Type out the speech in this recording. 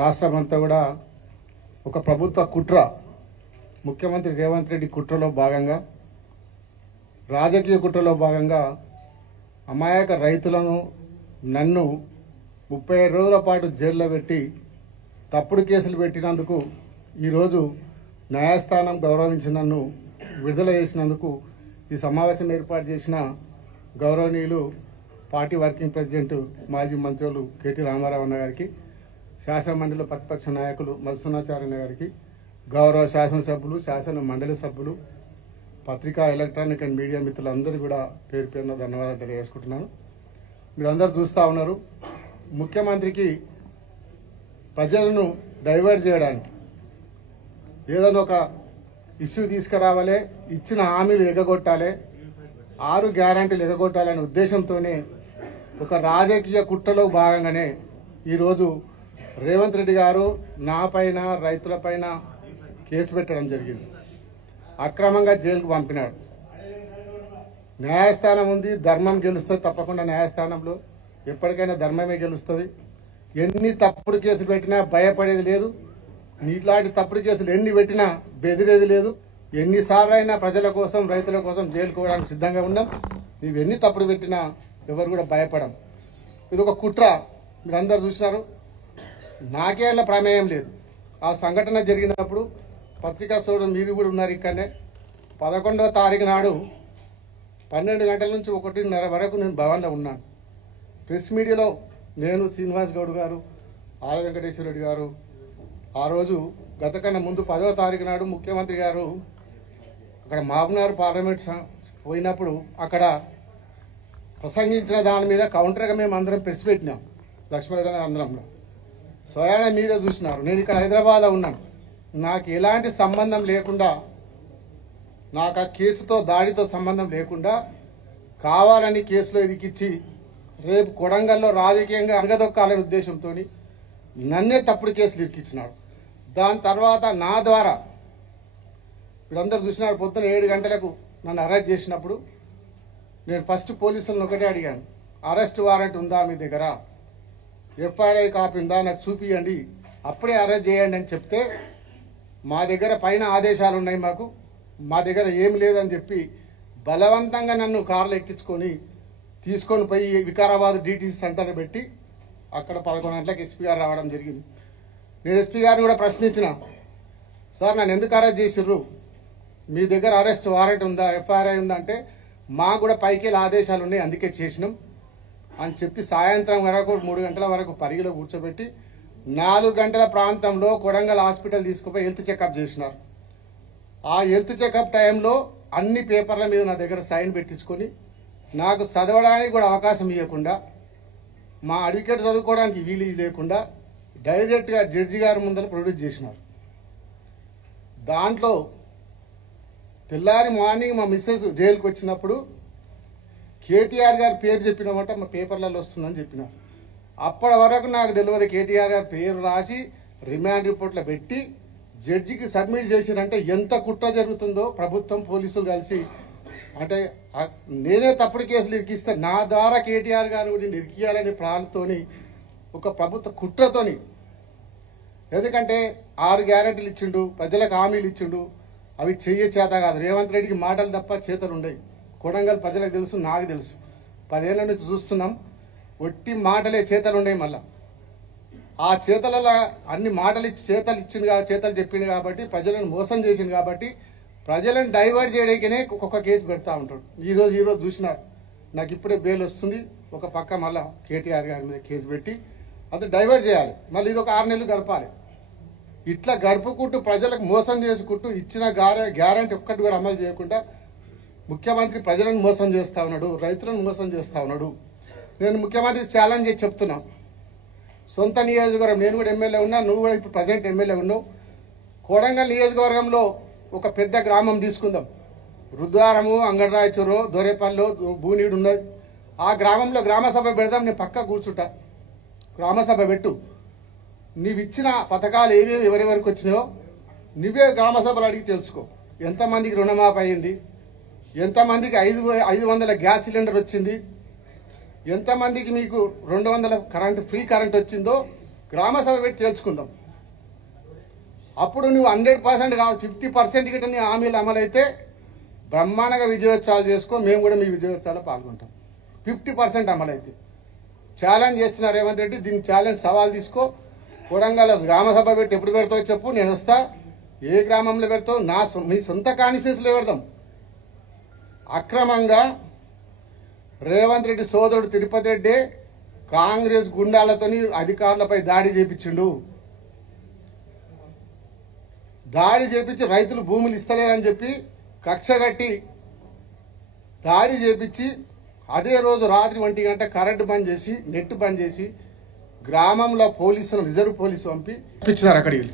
రాష్ట్రమంతా కూడా ఒక ప్రభుత్వ కుట్ర, ముఖ్యమంత్రి రేవంత్ రెడ్డి కుట్రలో భాగంగా, రాజకీయ కుట్రలో భాగంగా అమాయక రైతులను నన్ను 37 రోజుల పాటు జైల్లో పెట్టి తప్పుడు కేసులు పెట్టినందుకు ఈరోజు న్యాయస్థానం గౌరవించి నన్ను విడుదల చేసినందుకు ఈ సమావేశం ఏర్పాటు చేసిన గౌరవనీయులు పార్టీ వర్కింగ్ ప్రెసిడెంట్ మాజీ మంత్రులు కేటీ రామారావు అన్న గారికి, శాసనమండలిలో ప్రతిపక్ష నాయకులు మధుసూనాచార్య గారికి, గౌరవ శాసనసభ్యులు, శాసన మండలి సభ్యులు, పత్రికా, ఎలక్ట్రానిక్ అండ్ మీడియా మిత్రులందరూ కూడా పేరు పేరున ధన్యవాదాలు తెలియజేసుకుంటున్నాను. మీరందరూ చూస్తూ ఉన్నారు, ముఖ్యమంత్రికి ప్రజలను డైవర్ట్ చేయడానికి ఏదైనా ఒక ఇష్యూ తీసుకురావాలి, ఇచ్చిన హామీలు ఎగగొట్టాలి, 6 గ్యారంటీలు ఎగగొట్టాలనే ఉద్దేశంతోనే ఒక రాజకీయ కుట్రలో భాగంగానే ఈరోజు రేవంత్ రెడ్డి గారు నాపైన, రైతులపైన కేసు పెట్టడం జరిగింది. అక్రమంగా జైలుకు పంపినాడు. న్యాయస్థానం ఉంది, ధర్మం గెలుస్తుంది. తప్పకుండా న్యాయస్థానంలో ఎప్పటికైనా ధర్మమే గెలుస్తుంది. ఎన్ని తప్పుడు కేసులు పెట్టినా భయపడేది లేదు. ఇట్లాంటి తప్పుడు కేసులు ఎన్ని పెట్టినా బెదిరేది లేదు. ఎన్నిసార్లు అయినా ప్రజల కోసం, రైతుల కోసం జైలుకోవడానికి సిద్ధంగా ఉన్నాం. నీవు ఎన్ని తప్పుడు పెట్టినా ఎవరు కూడా భయపడం. ఇది ఒక కుట్ర. మీరందరూ చూసినారు. నాకేళ్ళ ప్రమేయం లేదు. ఆ సంఘటన జరిగినప్పుడు పత్రికా సోదరులు మీరు కూడా ఉన్నారు ఇక్కడనే. 11వ తారీఖు నాడు 12 గంటల నుంచి 1:30 వరకు నేను భవన్లో ఉన్నాను. ప్రెస్ మీడియాలో నేను, శ్రీనివాస్ గౌడ్ గారు, ఆల వెంకటేశ్వర రెడ్డి గారు, ఆ రోజు గత కన్నా ముందు 10వ తారీఖు నాడు ముఖ్యమంత్రి గారు అక్కడ మహబూబ్నగర్ పార్లమెంట్ పోయినప్పుడు అక్కడ ప్రసంగించిన దాని మీద కౌంటర్గా మేము అందరం ప్రెస్ పెట్టినాం. లక్ష్మణ అందరంలో స్వయాన మీరే చూసినారు. నేను ఇక్కడ హైదరాబాద్లో ఉన్నాను. నాకు ఎలాంటి సంబంధం లేకుండా, నాకు ఆ కేసుతో, దాడితో సంబంధం లేకుండా కావాలని కేసులో ఇరికిచ్చి రేపు కొడంగల్లో రాజకీయంగా అణగదొక్కాలనే ఉద్దేశంతో నన్నే తప్పుడు కేసులు ఇరికిచ్చినాడు. దాని తర్వాత నా ద్వారా వీళ్ళందరూ చూసినారు. పొద్దున 7 గంటలకు నన్ను అరెస్ట్ చేసినప్పుడు నేను ఫస్ట్ పోలీసులను ఒకటే అడిగాను, అరెస్ట్ వారెంట్ ఉందా మీ దగ్గర, ఎఫ్ఐఆర్ కాపీ ఉందా, నాకు చూపియండి, అప్పుడే అరెస్ట్ చేయండి అని చెప్తే మా దగ్గర పైన ఆదేశాలు ఉన్నాయి, మా దగ్గర ఏమి లేదని చెప్పి బలవంతంగా నన్ను కార్లు ఎక్కించుకొని తీసుకొని పోయి వికారాబాద్ డిటిసి సెంటర్ పెట్టి అక్కడ 11 గంటలకు ఎస్పీ గారు రావడం జరిగింది. నేను ఎస్పీ గారిని కూడా ప్రశ్నించిన, సార్ నన్ను ఎందుకు అరెస్ట్ చేసిర్రు, మీ దగ్గర అరెస్ట్ వారెంట్ ఉందా, ఎఫ్ఐఆర్ ఉందా అంటే మాకు కూడా పైకి ఆదేశాలు ఉన్నాయి అందుకే చేసినాం అని చెప్పి సాయంత్రం వరకు 3 గంటల వరకు పరిగిలో కూర్చోబెట్టి 4 గంటల ప్రాంతంలో కొడంగల్ హాస్పిటల్ తీసుకుపోయి హెల్త్ చెకప్ చేసినారు. ఆ హెల్త్ చెకప్ టైంలో అన్ని పేపర్ల మీద నా దగ్గర సైన్ పెట్టించుకొని నాకు చదవడానికి కూడా అవకాశం ఇవ్వకుండా, మా అడ్వకేట్ చదువుకోవడానికి వీలు లేకుండా డైరెక్ట్గా జడ్జి గారి ముందర ప్రొడ్యూస్ చేసినారు. దాంట్లో తెల్లారి మార్నింగ్ మా మిస్సెస్ జైలుకి వచ్చినప్పుడు కేటీఆర్ గారి పేరు చెప్పినామంటే మా పేపర్లలో వస్తుందని చెప్పినారు. అప్పటి వరకు నాకు తెలియదు. కేటీఆర్ గారి పేరు రాసి రిమాండ్ రిపోర్ట్లో పెట్టి జడ్జికి సబ్మిట్ చేసిరంటే ఎంత కుట్ర జరుగుతుందో ప్రభుత్వం, పోలీసులు కలిసి. అంటే నేనే తప్పుడు కేసులు ఇరికిస్తే నా ద్వారా కేటీఆర్ గారిని కూడా ఇరికియాలనే ప్లాన్తోని, ఒక ప్రభుత్వ కుట్రతోని. ఎందుకంటే 6 గ్యారెంటీలు ఇచ్చిండు, ప్రజలకు హామీలు ఇచ్చిండు, అవి చేత కాదు. రేవంత్ రెడ్డికి మాటలు తప్ప చేతలు ఉండవు. కొడంగల్ ప్రజలకు తెలుసు, నాకు తెలుసు. 10 ఏళ్ల నుంచి చూస్తున్నాం. ఒట్టి మాటలే, చేతలు ఉండవు. మళ్ళా ఆ చేతలలో అన్ని మాటలు ఇచ్చి చేతలు చెప్పిండు కాబట్టి, ప్రజలను మోసం చేసిండు కాబట్టి, ప్రజలను డైవర్ట్ చేయడానికినే ఒక్కొక్క కేసు పెడతా ఉంటాడు. ఈరోజు చూసినారు. నాకు ఇప్పుడే బెయిల్ వస్తుంది. ఒక పక్క మళ్ళా కేటీఆర్ గారి మీద కేసు పెట్టి అది డైవర్ట్ చేయాలి. మళ్ళీ ఇది ఒక 6 నెలలు గడపాలి. ఇట్లా గడుపుకుంటూ ప్రజలకు మోసం చేసుకుంటూ ఇచ్చిన గ్యారంటీ ఒక్కటి కూడా అమలు చేయకుండా ముఖ్యమంత్రి ప్రజలను మోసం చేస్తా ఉన్నాడు, రైతులను మోసం చేస్తా ఉన్నాడు. నేను ముఖ్యమంత్రి ఛాలెంజ్ చేసి చెప్తున్నా, సొంత నియోజకవర్గం, నేను కూడా ఎమ్మెల్యే ఉన్నా, నువ్వు కూడా ఇప్పుడు ప్రజెంట్ ఎమ్మెల్యే ఉన్నావు. కొడంగల్ నియోజకవర్గంలో ఒక పెద్ద గ్రామం తీసుకుందాం. రుద్వారము, అంగడరాయచూరు, దొరేపల్లిలో భూనీడు ఉన్నది. ఆ గ్రామంలో గ్రామసభ పెడదాం. నేను పక్క కూర్చుంటా. గ్రామసభ పెట్టు. నీవిచ్చిన పథకాలు ఏవేమి ఎవరెవరికి వచ్చినాయో నువ్వే గ్రామసభలు అడిగి తెలుసుకో. ఎంతమందికి రుణమాఫీ అయింది, ఎంతమందికి 500 గ్యాస్ సిలిండర్ వచ్చింది, ఎంతమందికి మీకు 200 కరెంట్ ఫ్రీ కరెంట్ వచ్చిందో గ్రామ సభ పెట్టి తెలుసుకుందాం. అప్పుడు నువ్వు 100% కాదు 50% గిట్ట నీ హామీలు అమలైతే బ్రహ్మాండంగా విజయోత్సవాలు చేసుకో, మేము కూడా మీ విజయోత్సవాల్లో పాల్గొంటాం. 50% అమలైతే ఛాలెంజ్ చేస్తున్నారు రేవంత్ రెడ్డి. దీనికి ఛాలెంజ్ సవాల్ తీసుకో. కొడంగల్ గ్రామ సభ పెట్టి ఎప్పుడు పెడతావు చెప్పు, నేను వస్తా. ఏ గ్రామంలో పెడతావు? మీ సొంత కాన్స్టిట్యూన్సీలో పెడదాం. అక్రమంగా రేవంత్ రెడ్డి సోదరుడు తిరుపతి రెడ్డి కాంగ్రెస్ గుండాలతోని అధికారులపై దాడి చేపించిండు. దాడి చేపించి రైతులు భూములు ఇస్తలేదని చెప్పి కక్షగట్టి దాడి చేపించి అదే రోజు రాత్రి 1 గంట కరెంటు బంద్ చేసి నెట్ బంద్ చేసి గ్రామంలో పోలీసులు రిజర్వ్ పోలీసు పంపి ఇచ్చినారు అక్కడికి.